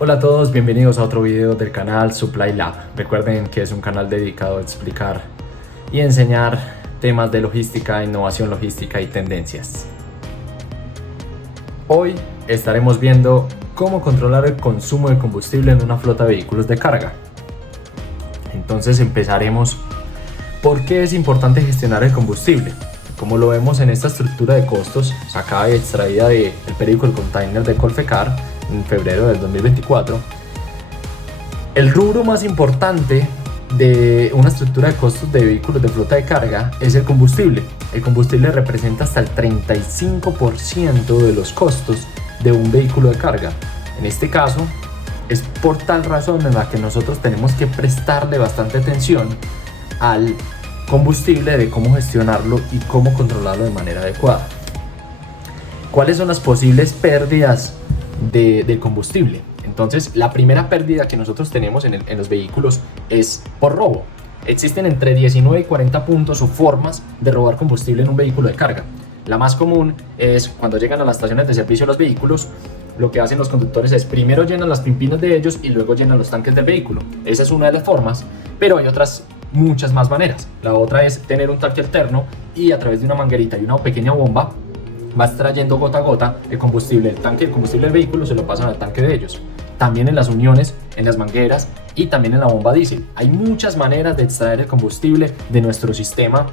Hola a todos, bienvenidos a otro video del canal Supply Lab. Recuerden que es un canal dedicado a explicar y enseñar temas de logística, innovación logística y tendencias. Hoy estaremos viendo cómo controlar el consumo de combustible en una flota de vehículos de carga. Entonces empezaremos por qué es importante gestionar el combustible. Como lo vemos en esta estructura de costos sacada y extraída del periódico El Container de Colfecar en febrero del 2024, el rubro más importante de una estructura de costos de vehículos de flota de carga es el combustible. El combustible representa hasta el 35% de los costos de un vehículo de carga. En este caso, es por tal razón en la que nosotros tenemos que prestarle bastante atención al combustible, de cómo gestionarlo y cómo controlarlo de manera adecuada. ¿Cuáles son las posibles pérdidas del combustible? Entonces, la primera pérdida que nosotros tenemos en los vehículos es por robo. Existen entre 19 y 40 puntos o formas de robar combustible en un vehículo de carga. La más común es cuando llegan a las estaciones de servicio los vehículos. Lo que hacen los conductores es primero llenan las pimpinas de ellos y luego llenan los tanques del vehículo. Esa es una de las formas, pero hay muchas más maneras. La otra es tener un tanque alterno y a través de una manguerita y una pequeña bomba vas trayendo gota a gota el combustible. El combustible del vehículo se lo pasan al tanque de ellos. También en las uniones, en las mangueras y también en la bomba diésel. Hay muchas maneras de extraer el combustible de nuestro sistema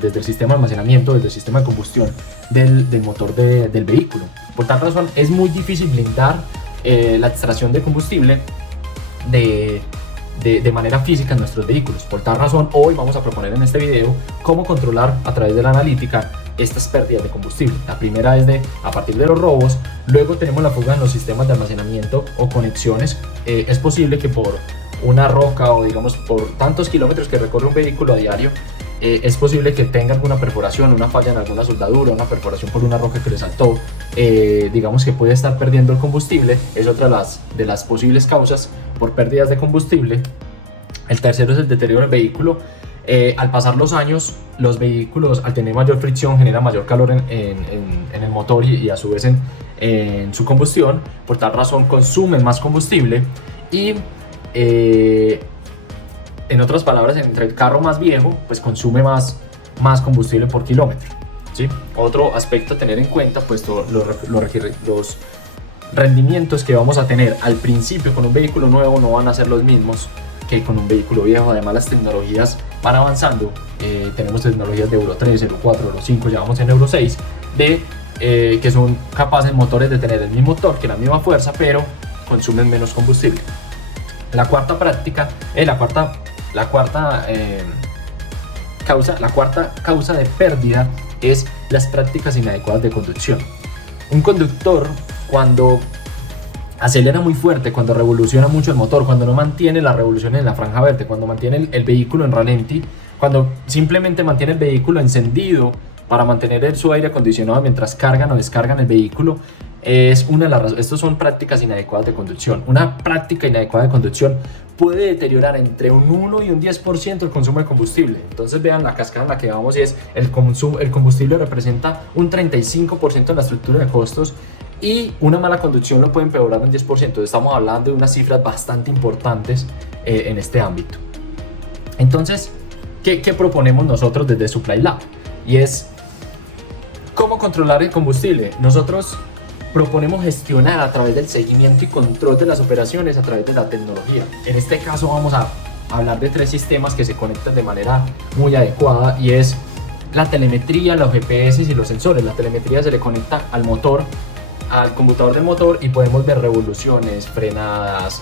desde el sistema de almacenamiento, desde el sistema de combustión del motor del vehículo. Por tal razón es muy difícil blindar la extracción de combustible de manera física en nuestros vehículos. Por tal razón, hoy vamos a proponer en este video cómo controlar a través de la analítica estas pérdidas de combustible. La primera es a partir de los robos. Luego tenemos la fuga en los sistemas de almacenamiento o conexiones. Es posible que por una roca o digamos por tantos kilómetros que recorre un vehículo a diario, es posible que tenga alguna perforación, una falla en alguna soldadura, una perforación por una roca que le saltó. Digamos que puede estar perdiendo el combustible. Es otra de las posibles causas por pérdidas de combustible. El tercero es el deterioro del vehículo. Al pasar los años, los vehículos, al tener mayor fricción, generan mayor calor en el motor y a su vez en su combustión. Por tal razón consumen más combustible y en otras palabras, entre el carro más viejo pues consume más combustible por kilómetro, ¿sí? Otro aspecto a tener en cuenta, pues los rendimientos que vamos a tener al principio con un vehículo nuevo no van a ser los mismos que con un vehículo viejo. Además, las tecnologías van avanzando. Tenemos tecnologías de Euro 3, Euro 4, Euro 5, ya vamos en Euro 6, que son capaces motores de tener el mismo torque, la misma fuerza, pero consumen menos combustible. La cuarta causa de pérdida es las prácticas inadecuadas de conducción. Un conductor, cuando acelera muy fuerte, cuando revoluciona mucho el motor, cuando no mantiene la revolución en la franja verde, cuando mantiene el vehículo en ralentí, cuando simplemente mantiene el vehículo encendido para mantener su aire acondicionado mientras cargan o descargan el vehículo, es una de las razones. Estos son prácticas inadecuadas de conducción. Una práctica inadecuada de conducción puede deteriorar entre un 1 y un 10% el consumo de combustible. Entonces vean la cascada en la que vamos, y es el combustible representa un 35% en la estructura de costos, y una mala conducción lo puede empeorar un 10%. Entonces estamos hablando de unas cifras bastante importantes en este ámbito. Entonces, ¿qué proponemos nosotros desde Supply Lab? Y es cómo controlar el combustible. Nosotros proponemos gestionar a través del seguimiento y control de las operaciones a través de la tecnología. En este caso vamos a hablar de 3 sistemas que se conectan de manera muy adecuada, y es la telemetría, los GPS y los sensores. La telemetría se le conecta al motor, al computador del motor, y podemos ver revoluciones, frenadas,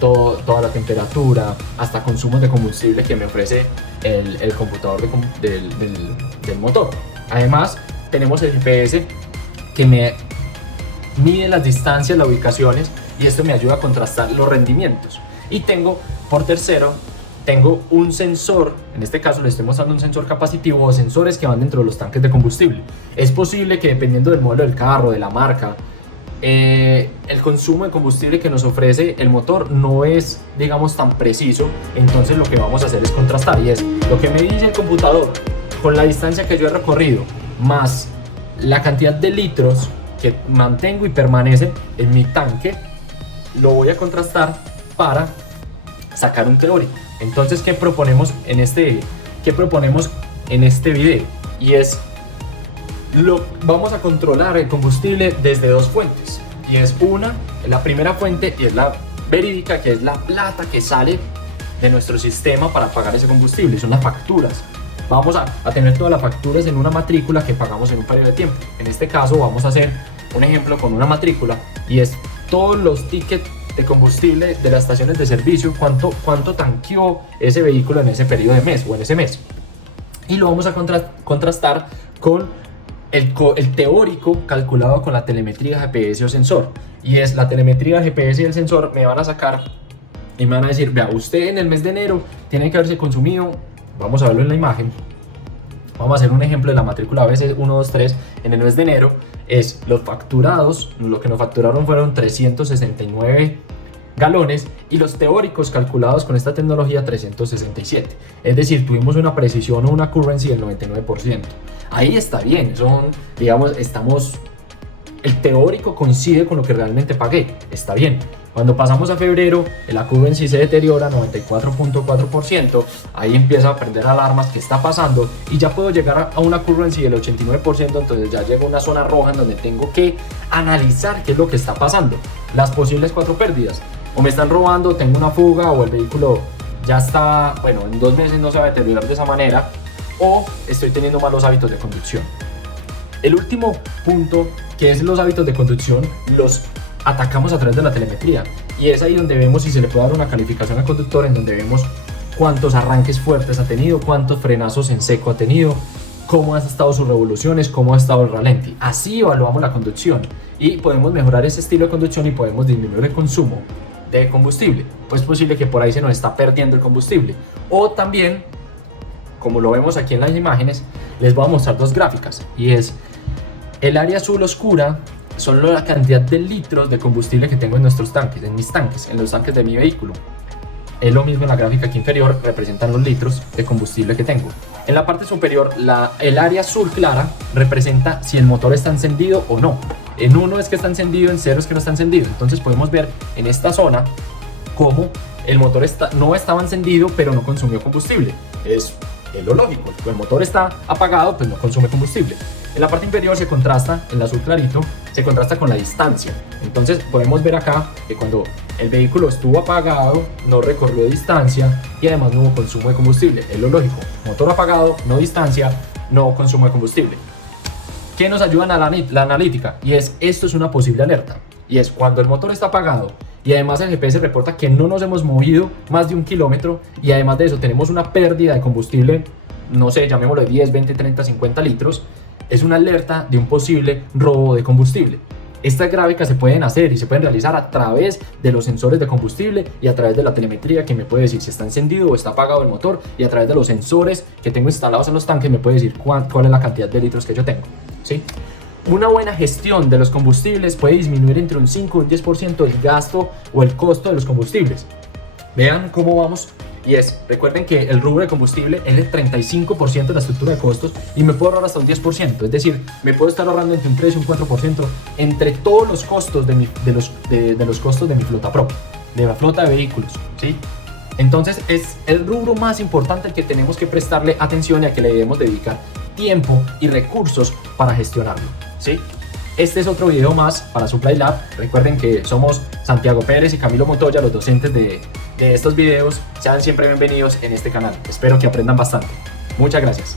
toda la temperatura, hasta consumos de combustible que me ofrece el computador del motor. Además, tenemos el GPS que me mide las distancias, las ubicaciones, y esto me ayuda a contrastar los rendimientos. Y por tercero, tengo un sensor. En este caso le estoy mostrando un sensor capacitivo, o sensores que van dentro de los tanques de combustible. Es posible que, dependiendo del modelo del carro, de la marca, el consumo de combustible que nos ofrece el motor no es, digamos, tan preciso. Entonces lo que vamos a hacer es contrastar, y es lo que me dice el computador con la distancia que yo he recorrido más la cantidad de litros que mantengo y permanece en mi tanque, lo voy a contrastar para sacar un teórico. Entonces, ¿qué proponemos en este video? Y es, vamos a controlar el combustible desde dos fuentes. Y es la primera fuente, y es la verídica, que es la plata que sale de nuestro sistema para pagar ese combustible, son las facturas. Vamos a tener todas las facturas en una matrícula que pagamos en un periodo de tiempo. En este caso vamos a hacer un ejemplo con una matrícula, y es todos los tickets de combustible de las estaciones de servicio, cuánto tanqueó ese vehículo en ese periodo de mes o en ese mes. Y lo vamos a contrastar con el teórico calculado con la telemetría GPS o sensor. Y es la telemetría GPS y el sensor me van a sacar y me van a decir, vea, usted en el mes de enero tiene que haberse consumido, vamos a verlo en la imagen, vamos a hacer un ejemplo de la matrícula ABC 123. En el mes de enero es los facturados, lo que nos facturaron fueron 369 galones, y los teóricos calculados con esta tecnología 367. Es decir, tuvimos una precisión o una accuracy del 99%. Ahí está bien, el teórico coincide con lo que realmente pagué, está bien. Cuando pasamos a febrero, el accuracy se deteriora 94.4%, ahí empieza a prender alarmas, ¿qué está pasando? Y ya puedo llegar a una accuracy del 89%, entonces ya llego a una zona roja en donde tengo que analizar qué es lo que está pasando. Las posibles 4 pérdidas: o me están robando, tengo una fuga, o el vehículo ya está, en 2 meses no se va a deteriorar de esa manera, o estoy teniendo malos hábitos de conducción. El último punto, que es los hábitos de conducción, los atacamos a través de la telemetría, y es ahí donde vemos si se le puede dar una calificación al conductor, en donde vemos cuántos arranques fuertes ha tenido, cuántos frenazos en seco ha tenido, cómo han estado sus revoluciones, cómo ha estado el ralentí. Así evaluamos la conducción y podemos mejorar ese estilo de conducción, y podemos disminuir el consumo de combustible. Pues es posible que por ahí se nos está perdiendo el combustible. O también, como lo vemos aquí en las imágenes, les voy a mostrar 2 gráficas, y es el área azul oscura son la cantidad de litros de combustible que tengo en nuestros tanques, en los tanques de mi vehículo. Es lo mismo en la gráfica aquí inferior, representan los litros de combustible que tengo. En la parte superior, el área azul clara representa si el motor está encendido o no. En 1 es que está encendido, en 0 es que no está encendido. Entonces podemos ver en esta zona cómo el motor no estaba encendido, pero no consumió combustible. Es lo lógico, el motor está apagado, pues no consume combustible. En la parte inferior se contrasta, en el azul clarito, se contrasta con la distancia. Entonces podemos ver acá que cuando el vehículo estuvo apagado, no recorrió distancia, y además no hubo consumo de combustible. Es lo lógico, motor apagado, no distancia, no consumo de combustible. ¿Qué nos ayuda a la analítica? Y esto es una posible alerta. Y es cuando el motor está apagado y además el GPS reporta que no nos hemos movido más de 1 kilómetro, y además de eso tenemos una pérdida de combustible, no sé, llamémoslo de 10, 20, 30, 50 litros, es una alerta de un posible robo de combustible. Estas gráficas se pueden hacer y se pueden realizar a través de los sensores de combustible y a través de la telemetría, que me puede decir si está encendido o está apagado el motor, y a través de los sensores que tengo instalados en los tanques me puede decir cuál es la cantidad de litros que yo tengo, ¿sí? Una buena gestión de los combustibles puede disminuir entre un 5 y un 10% el gasto o el costo de los combustibles. Vean cómo vamos. Y recuerden que el rubro de combustible es el 35% de la estructura de costos, y me puedo ahorrar hasta un 10%, es decir, me puedo estar ahorrando entre un 3 y un 4% entre todos los costos de los costos de mi flota propia, de la flota de vehículos, ¿sí? Entonces es el rubro más importante al que tenemos que prestarle atención y al que le debemos dedicar tiempo y recursos para gestionarlo, ¿sí? Este es otro video más para Supply Lab. Recuerden que somos Santiago Pérez y Camilo Montoya, los docentes de estos videos. Sean siempre bienvenidos en este canal. Espero que aprendan bastante. Muchas gracias.